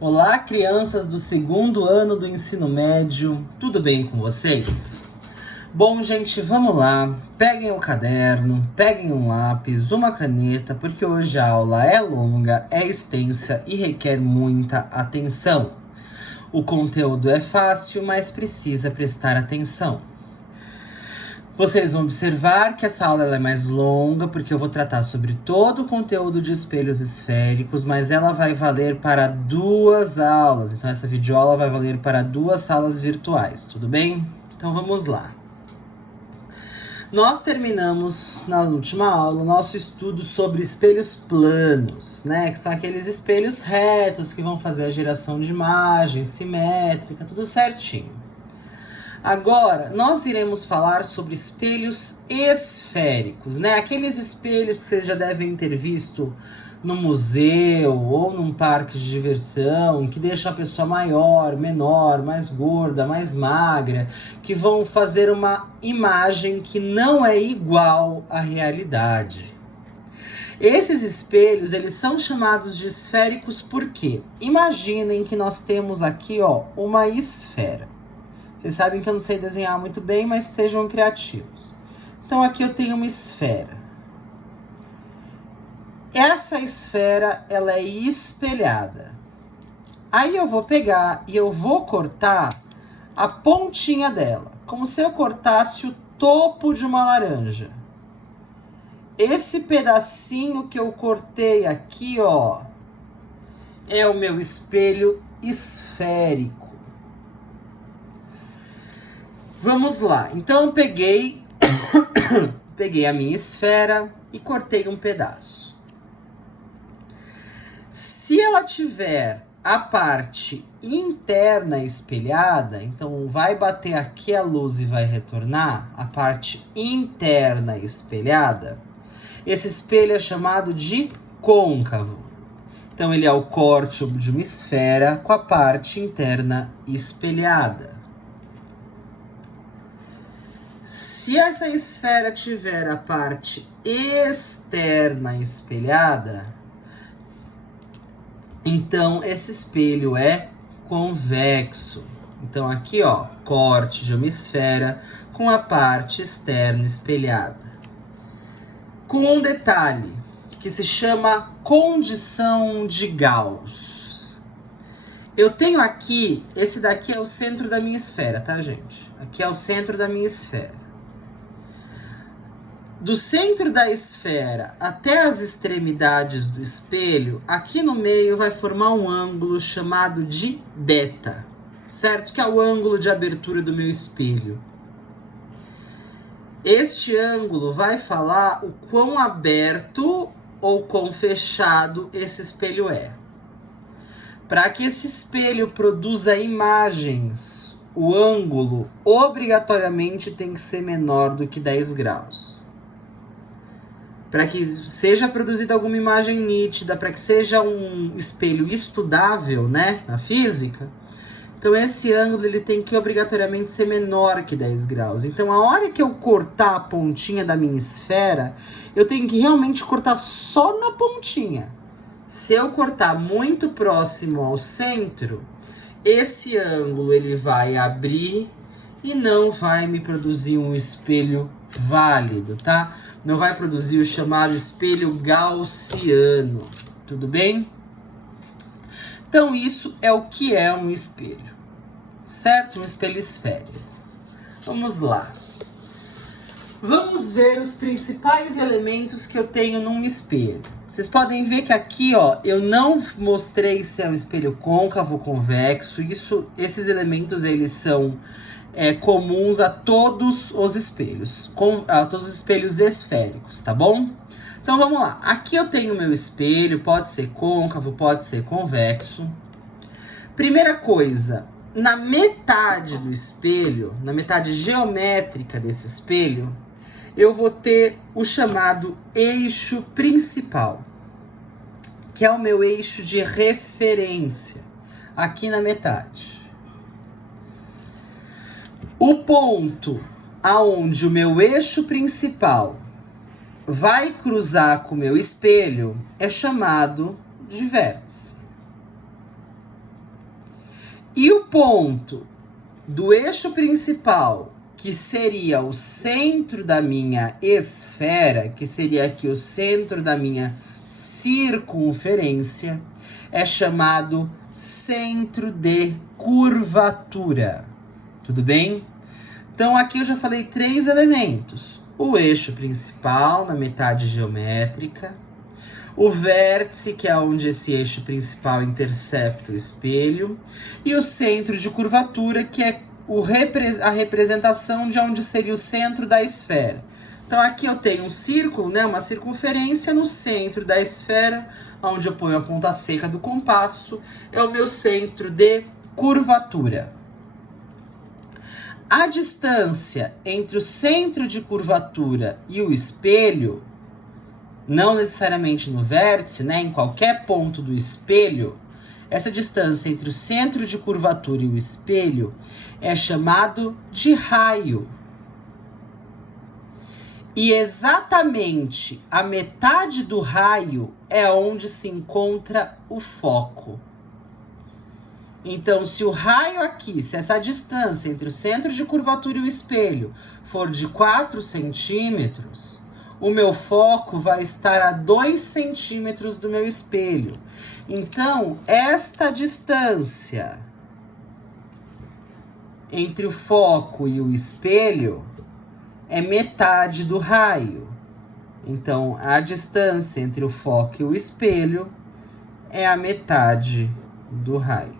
Olá, crianças do segundo ano do ensino médio, tudo bem com vocês? Bom, gente, vamos lá. Peguem o caderno, peguem um lápis, uma caneta, porque hoje a aula é longa, é extensa e requer muita atenção. O conteúdo é fácil, mas precisa prestar atenção. Vocês vão observar que essa aula é mais longa, porque eu vou tratar sobre todo o conteúdo de espelhos esféricos, mas ela vai valer para 2 aulas. Então, essa videoaula vai valer para 2 salas virtuais, tudo bem? Então, vamos lá. Nós terminamos, na última aula, o nosso estudo sobre espelhos planos, né? Que são aqueles espelhos retos que vão fazer a geração de imagem, simétrica, tudo certinho. Agora, nós iremos falar sobre espelhos esféricos, né? Aqueles espelhos que vocês já devem ter visto no museu ou num parque de diversão, que deixam a pessoa maior, menor, mais gorda, mais magra, que vão fazer uma imagem que não é igual à realidade. Esses espelhos, eles são chamados de esféricos porque imaginem que nós temos aqui, ó, uma esfera. Vocês sabem que eu não sei desenhar muito bem, mas sejam criativos. Então, aqui eu tenho uma esfera. Essa esfera, ela é espelhada. Aí eu vou pegar e eu vou cortar a pontinha dela, como se eu cortasse o topo de uma laranja. Esse pedacinho que eu cortei aqui, ó, é o meu espelho esférico. Vamos lá, então eu peguei a minha esfera e cortei um pedaço. Se ela tiver a parte interna espelhada, então vai bater aqui a luz e vai retornar, a parte interna espelhada, esse espelho é chamado de côncavo. Então ele é o corte de uma esfera com a parte interna espelhada. Se essa esfera tiver a parte externa espelhada, então esse espelho é convexo. Então aqui, ó, corte de uma esfera com a parte externa espelhada. Com um detalhe que se chama condição de Gauss. Eu tenho aqui, esse daqui é o centro da minha esfera, tá, gente? Aqui é o centro da minha esfera. Do centro da esfera até as extremidades do espelho, aqui no meio vai formar um ângulo chamado de beta, certo? Que é o ângulo de abertura do meu espelho. Este ângulo vai falar o quão aberto ou quão fechado esse espelho é. Para que esse espelho produza imagens, o ângulo obrigatoriamente tem que ser menor do que 10 graus. Para que seja produzida alguma imagem nítida, para que seja um espelho estudável, né, na física, então esse ângulo ele tem que obrigatoriamente ser menor que 10 graus. Então a hora que eu cortar a pontinha da minha esfera, eu tenho que realmente cortar só na pontinha. Se eu cortar muito próximo ao centro, esse ângulo ele vai abrir e não vai me produzir um espelho válido, tá? Não vai produzir o chamado espelho gaussiano, tudo bem? Então isso é o que é um espelho, certo? Um espelho esférico. Vamos lá. Vamos ver os principais elementos que eu tenho num espelho. Vocês podem ver que aqui, ó, eu não mostrei se é um espelho côncavo ou convexo. Esses elementos, eles são comuns a todos os espelhos, a todos os espelhos esféricos, tá bom? Então vamos lá. Aqui eu tenho meu espelho, pode ser côncavo, pode ser convexo. Primeira coisa, na metade do espelho, na metade geométrica desse espelho, eu vou ter o chamado eixo principal, que é o meu eixo de referência, aqui na metade. O ponto aonde o meu eixo principal vai cruzar com o meu espelho é chamado de vértice. E o ponto do eixo principal, que seria o centro da minha esfera, que seria aqui o centro da minha circunferência, é chamado centro de curvatura. Tudo bem? Então aqui eu já falei 3 elementos. O eixo principal na metade geométrica, o vértice, que é onde esse eixo principal intercepta o espelho, e o centro de curvatura, que é a representação de onde seria o centro da esfera. Então aqui eu tenho um círculo, né, uma circunferência no centro da esfera, onde eu ponho a ponta seca do compasso, é o meu centro de curvatura. A distância entre o centro de curvatura e o espelho, não necessariamente no vértice, né, em qualquer ponto do espelho, essa distância entre o centro de curvatura e o espelho é chamado de raio. E exatamente a metade do raio é onde se encontra o foco. Então, se o raio aqui, se essa distância entre o centro de curvatura e o espelho for de 4 centímetros, o meu foco vai estar a 2 centímetros do meu espelho. Então, esta distância entre o foco e o espelho é metade do raio. Então, a distância entre o foco e o espelho é a metade do raio.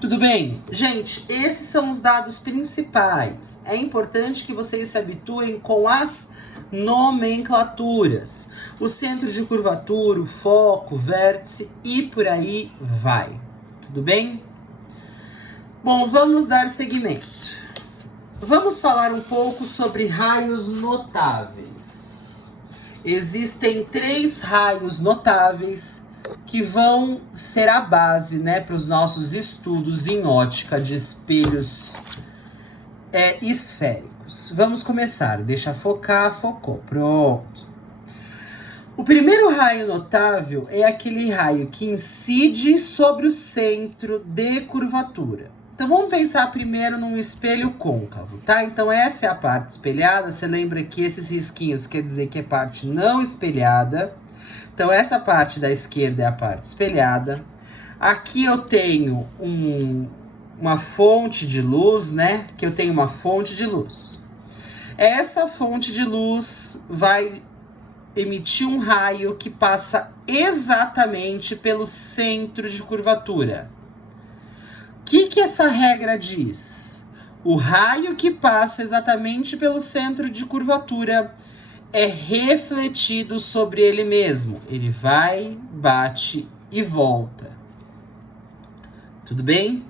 Tudo bem? Gente, esses são os dados principais. É importante que vocês se habituem com as nomenclaturas. O centro de curvatura, o foco, o vértice e por aí vai. Tudo bem? Bom, vamos dar seguimento. Vamos falar um pouco sobre raios notáveis. Existem 3 raios notáveis que vão ser a base, né, para os nossos estudos em ótica de espelhos esféricos. Vamos começar. Deixa focar, focou. Pronto. O primeiro raio notável é aquele raio que incide sobre o centro de curvatura. Então vamos pensar primeiro num espelho côncavo, tá? Então essa é a parte espelhada. Você lembra que esses risquinhos quer dizer que é parte não espelhada. Então, essa parte da esquerda é a parte espelhada. Aqui eu tenho uma fonte de luz, né? Que eu tenho uma fonte de luz. Essa fonte de luz vai emitir um raio que passa exatamente pelo centro de curvatura. O que essa regra diz? O raio que passa exatamente pelo centro de curvatura é refletido sobre ele mesmo. Ele vai, bate e volta. Tudo bem?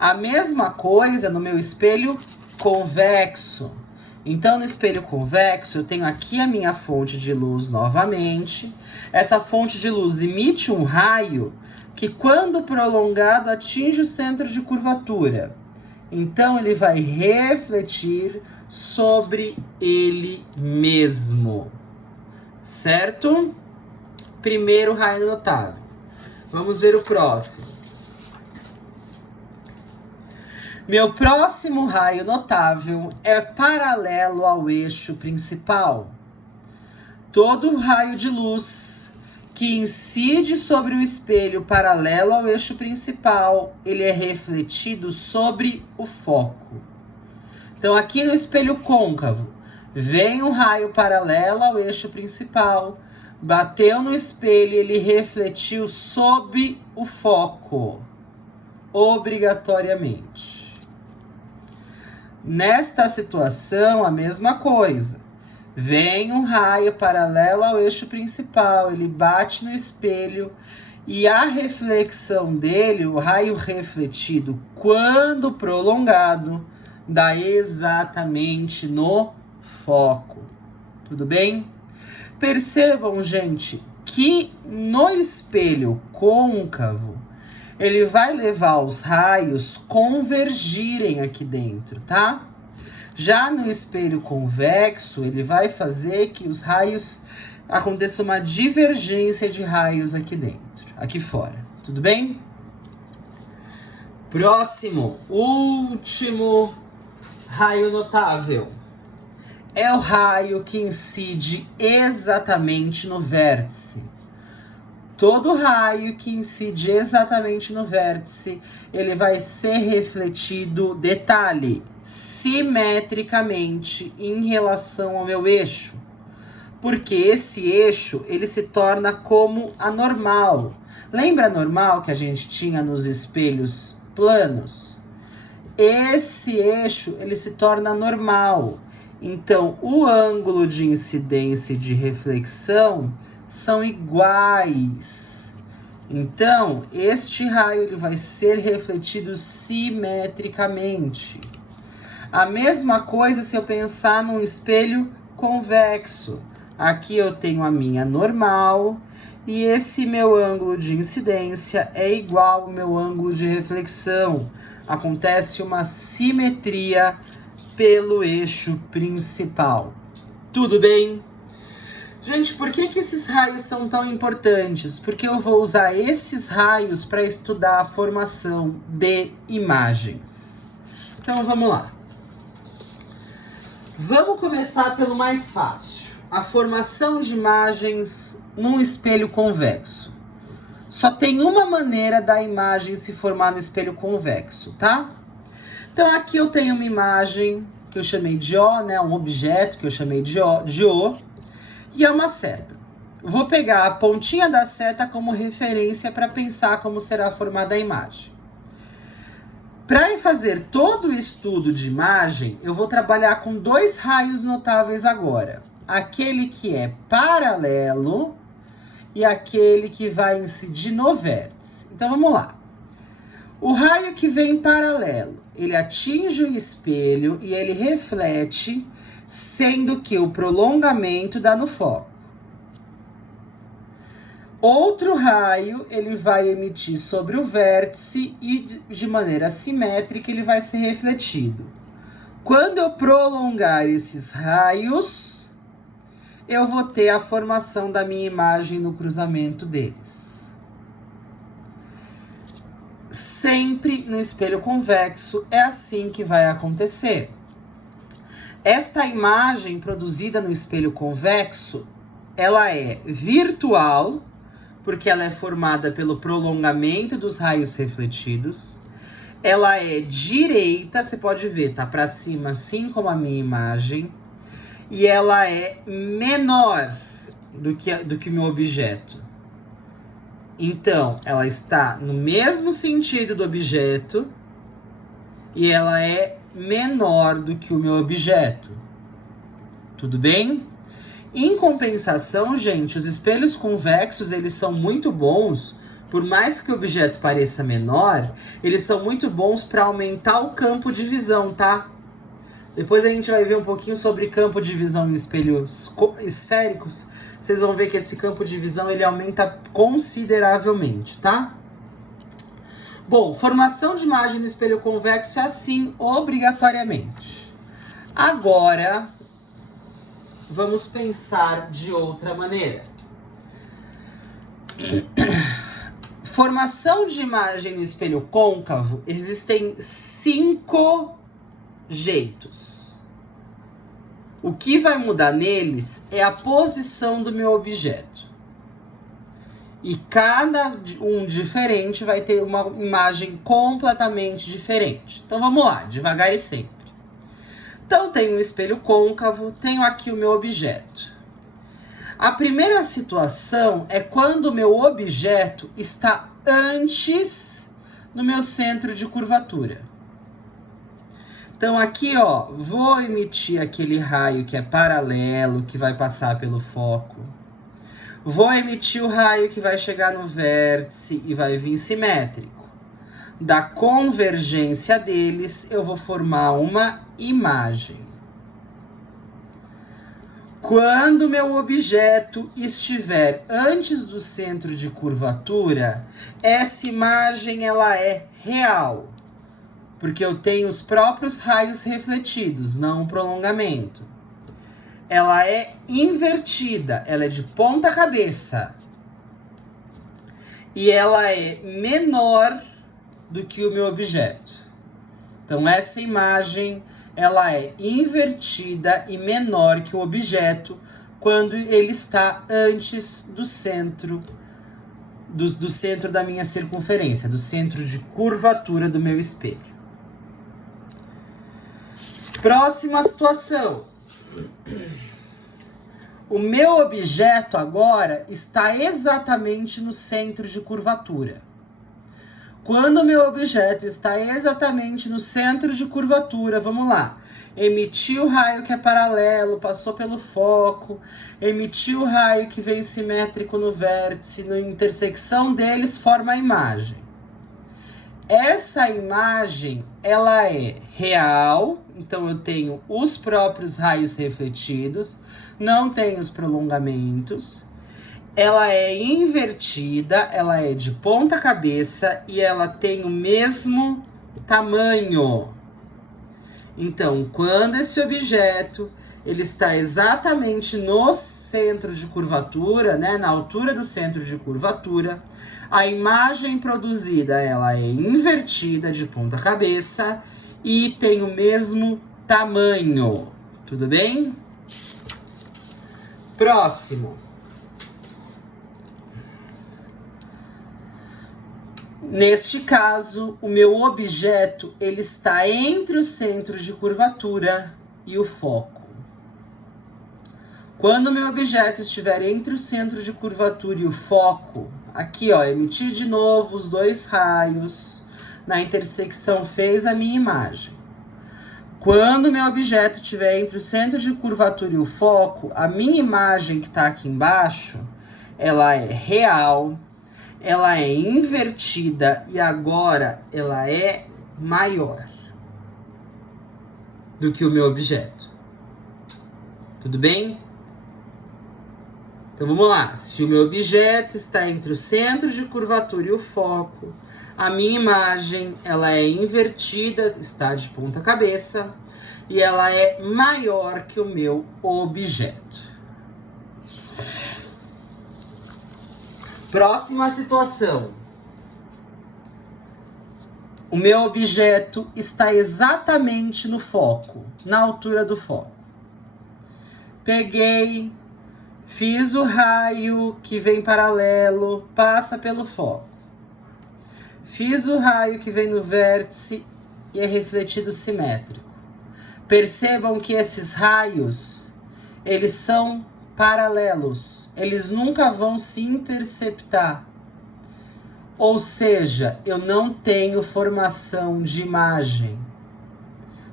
A mesma coisa no meu espelho convexo. Então, no espelho convexo, eu tenho aqui a minha fonte de luz novamente. Essa fonte de luz emite um raio que, quando prolongado, atinge o centro de curvatura. Então, ele vai refletir sobre ele mesmo, certo? Primeiro raio notável. Vamos ver o próximo. Meu próximo raio notável é paralelo ao eixo principal. Todo raio de luz que incide sobre o espelho paralelo ao eixo principal, ele é refletido sobre o foco. Então, aqui no espelho côncavo, vem um raio paralelo ao eixo principal, bateu no espelho e ele refletiu sob o foco, obrigatoriamente. Nesta situação, a mesma coisa. Vem um raio paralelo ao eixo principal, ele bate no espelho e a reflexão dele, o raio refletido, quando prolongado, dá exatamente no foco. Tudo bem? Percebam, gente, que no espelho côncavo, ele vai levar os raios convergirem aqui dentro, tá? Já no espelho convexo, ele vai fazer que os raios aconteça uma divergência de raios aqui dentro, aqui fora. Tudo bem? Próximo, último raio notável. É o raio que incide exatamente no vértice. Todo raio que incide exatamente no vértice, ele vai ser refletido, detalhe, simetricamente em relação ao meu eixo. Porque esse eixo, ele se torna como a normal. Lembra a normal que a gente tinha nos espelhos planos? Esse eixo, ele se torna normal. Então, o ângulo de incidência e de reflexão são iguais. Então, este raio ele vai ser refletido simetricamente. A mesma coisa se eu pensar num espelho convexo. Aqui eu tenho a minha normal e esse meu ângulo de incidência é igual ao meu ângulo de reflexão. Acontece uma simetria pelo eixo principal. Tudo bem? Gente, por que esses raios são tão importantes? Porque eu vou usar esses raios para estudar a formação de imagens. Então vamos lá. Vamos começar pelo mais fácil. A formação de imagens num espelho convexo. Só tem uma maneira da imagem se formar no espelho convexo, tá? Então aqui eu tenho uma imagem que eu chamei de O, né? Um objeto que eu chamei de O, e é uma seta. Vou pegar a pontinha da seta como referência para pensar como será formada a imagem. Para fazer todo o estudo de imagem, eu vou trabalhar com dois raios notáveis agora. Aquele que é paralelo e aquele que vai incidir no vértice. Então vamos lá. O raio que vem paralelo, ele atinge o espelho e ele reflete, sendo que o prolongamento dá no foco. Outro raio, ele vai emitir sobre o vértice e de maneira simétrica ele vai ser refletido. Quando eu prolongar esses raios, eu vou ter a formação da minha imagem no cruzamento deles. Sempre no espelho convexo é assim que vai acontecer. Esta imagem produzida no espelho convexo, ela é virtual, porque ela é formada pelo prolongamento dos raios refletidos. Ela é direita, você pode ver, tá para cima, assim como a minha imagem. E ela é menor do que o meu objeto. Então, ela está no mesmo sentido do objeto e ela é menor do que o meu objeto. Tudo bem? Em compensação, gente, os espelhos convexos, eles são muito bons, por mais que o objeto pareça menor, eles são muito bons para aumentar o campo de visão, tá? Depois a gente vai ver um pouquinho sobre campo de visão em espelhos esféricos. Vocês vão ver que esse campo de visão ele aumenta consideravelmente, tá? Bom, formação de imagem no espelho convexo é assim, obrigatoriamente. Agora, vamos pensar de outra maneira. Formação de imagem no espelho côncavo, existem 5 jeitos. O que vai mudar neles é a posição do meu objeto. E cada um diferente vai ter uma imagem completamente diferente. Então vamos lá, devagar e sempre. Então tenho um espelho côncavo, tenho aqui o meu objeto. A primeira situação é quando o meu objeto está antes do meu centro de curvatura. Então aqui, ó, vou emitir aquele raio que é paralelo, que vai passar pelo foco. Vou emitir o raio que vai chegar no vértice e vai vir simétrico. Da convergência deles, eu vou formar uma imagem. Quando meu objeto estiver antes do centro de curvatura, essa imagem ela é real. Porque eu tenho os próprios raios refletidos, não o prolongamento. Ela é invertida, ela é de ponta cabeça. E ela é menor do que o meu objeto. Então, essa imagem, ela é invertida e menor que o objeto quando ele está antes do centro, do centro da minha circunferência, do centro de curvatura do meu espelho. Próxima situação. O meu objeto agora está exatamente no centro de curvatura. Quando o meu objeto está exatamente no centro de curvatura, vamos lá. Emitiu o raio que é paralelo, passou pelo foco, emitiu o raio que vem simétrico no vértice, na intersecção deles forma a imagem. Essa imagem, ela é real, então eu tenho os próprios raios refletidos, não tenho os prolongamentos. Ela é invertida, ela é de ponta cabeça e ela tem o mesmo tamanho. Então, quando esse objeto ele está exatamente no centro de curvatura, né, na altura do centro de curvatura, a imagem produzida ela é invertida de ponta cabeça e tem o mesmo tamanho. Tudo bem? Próximo. Neste caso, o meu objeto ele está entre o centro de curvatura e o foco. Quando o meu objeto estiver entre o centro de curvatura e o foco, aqui ó, emiti de novo os dois raios, na intersecção fez a minha imagem. Quando o meu objeto estiver entre o centro de curvatura e o foco, a minha imagem que está aqui embaixo, ela é real, ela é invertida e agora ela é maior do que o meu objeto. Tudo bem? Então vamos lá. Se o meu objeto está entre o centro de curvatura e o foco, a minha imagem ela é invertida, está de ponta cabeça e ela é maior que o meu objeto. Próxima situação. O meu objeto está exatamente no foco, na altura do foco. Peguei, fiz o raio que vem paralelo, passa pelo foco. Fiz o raio que vem no vértice e é refletido simétrico. Percebam que esses raios, eles são paralelos. Eles nunca vão se interceptar. Ou seja, eu não tenho formação de imagem.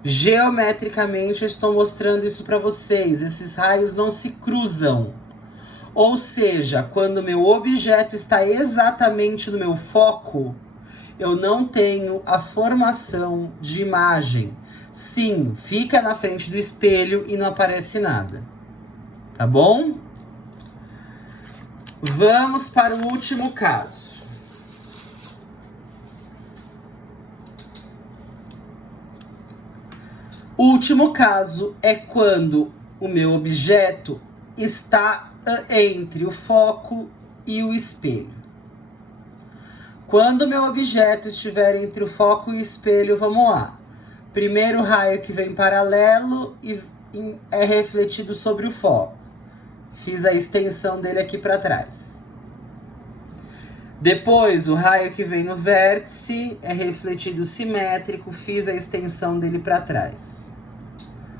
Geometricamente, eu estou mostrando isso para vocês. Esses raios não se cruzam. Ou seja, quando o meu objeto está exatamente no meu foco, eu não tenho a formação de imagem. Sim, fica na frente do espelho e não aparece nada. Tá bom? Vamos para o último caso. O último caso é quando o meu objeto está entre o foco e o espelho. Quando o meu objeto estiver entre o foco e o espelho, vamos lá. Primeiro raio que vem paralelo e é refletido sobre o foco. Fiz a extensão dele aqui para trás. Depois, o raio que vem no vértice é refletido simétrico, fiz a extensão dele para trás.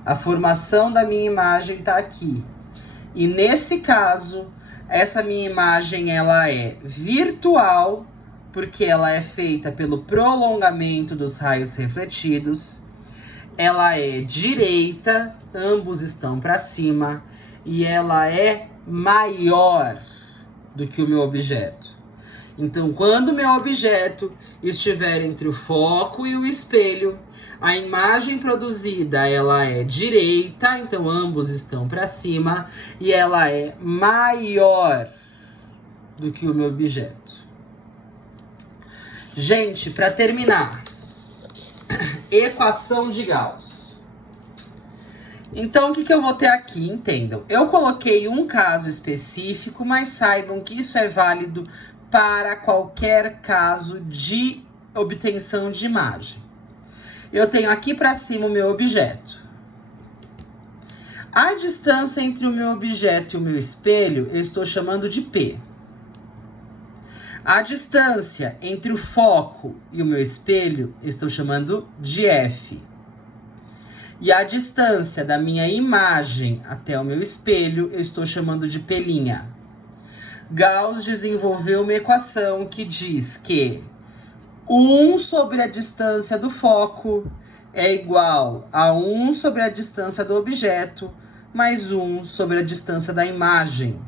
A formação da minha imagem está aqui. E nesse caso, essa minha imagem ela é virtual, porque ela é feita pelo prolongamento dos raios refletidos. Ela é direita, ambos estão para cima, e ela é maior do que o meu objeto. Então, quando o meu objeto estiver entre o foco e o espelho, a imagem produzida ela é direita, então ambos estão para cima, e ela é maior do que o meu objeto. Gente, para terminar, equação de Gauss. Então, o que eu vou ter aqui? Entendam, eu coloquei um caso específico, mas saibam que isso é válido para qualquer caso de obtenção de imagem. Eu tenho aqui para cima o meu objeto. A distância entre o meu objeto e o meu espelho, eu estou chamando de P. A distância entre o foco e o meu espelho, eu estou chamando de F. E a distância da minha imagem até o meu espelho, eu estou chamando de P'. Gauss desenvolveu uma equação que diz que 1 sobre a distância do foco é igual a 1 sobre a distância do objeto, mais 1 sobre a distância da imagem.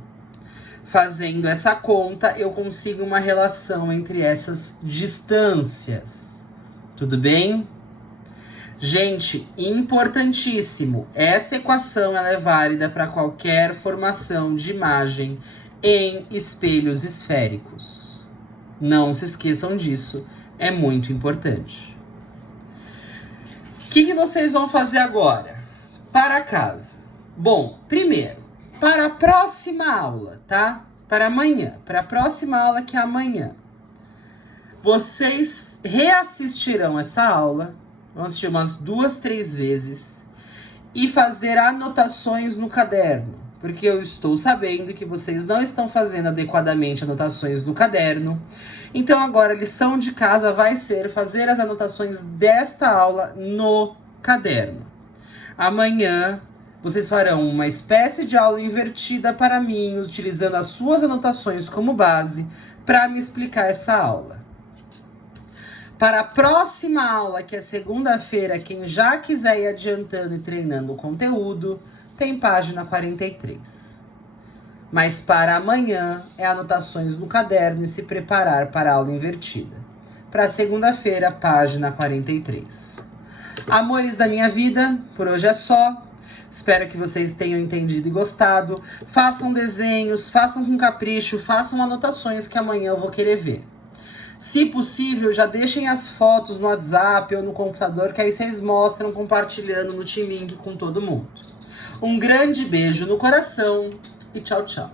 Fazendo essa conta, eu consigo uma relação entre essas distâncias. Tudo bem? Gente, importantíssimo, essa equação ela é válida para qualquer formação de imagem em espelhos esféricos. Não se esqueçam disso, é muito importante. O que vocês vão fazer agora? Para casa. Bom, primeiro, para a próxima aula, tá? Para amanhã, para a próxima aula que é amanhã. Vocês reassistirão essa aula, vão assistir umas 2, 3 vezes e fazer anotações no caderno, porque eu estou sabendo que vocês não estão fazendo adequadamente anotações no caderno. Então agora a lição de casa vai ser fazer as anotações desta aula no caderno. Amanhã vocês farão uma espécie de aula invertida para mim, utilizando as suas anotações como base para me explicar essa aula. Para a próxima aula, que é segunda-feira, quem já quiser ir adiantando e treinando o conteúdo, tem página 43. Mas para amanhã é anotações no caderno e se preparar para a aula invertida. Para segunda-feira, página 43. Amores da minha vida, por hoje é só. Espero que vocês tenham entendido e gostado. Façam desenhos, façam com capricho, façam anotações que amanhã eu vou querer ver. Se possível, já deixem as fotos no WhatsApp ou no computador, que aí vocês mostram compartilhando no Team Link com todo mundo. Um grande beijo no coração e tchau, tchau.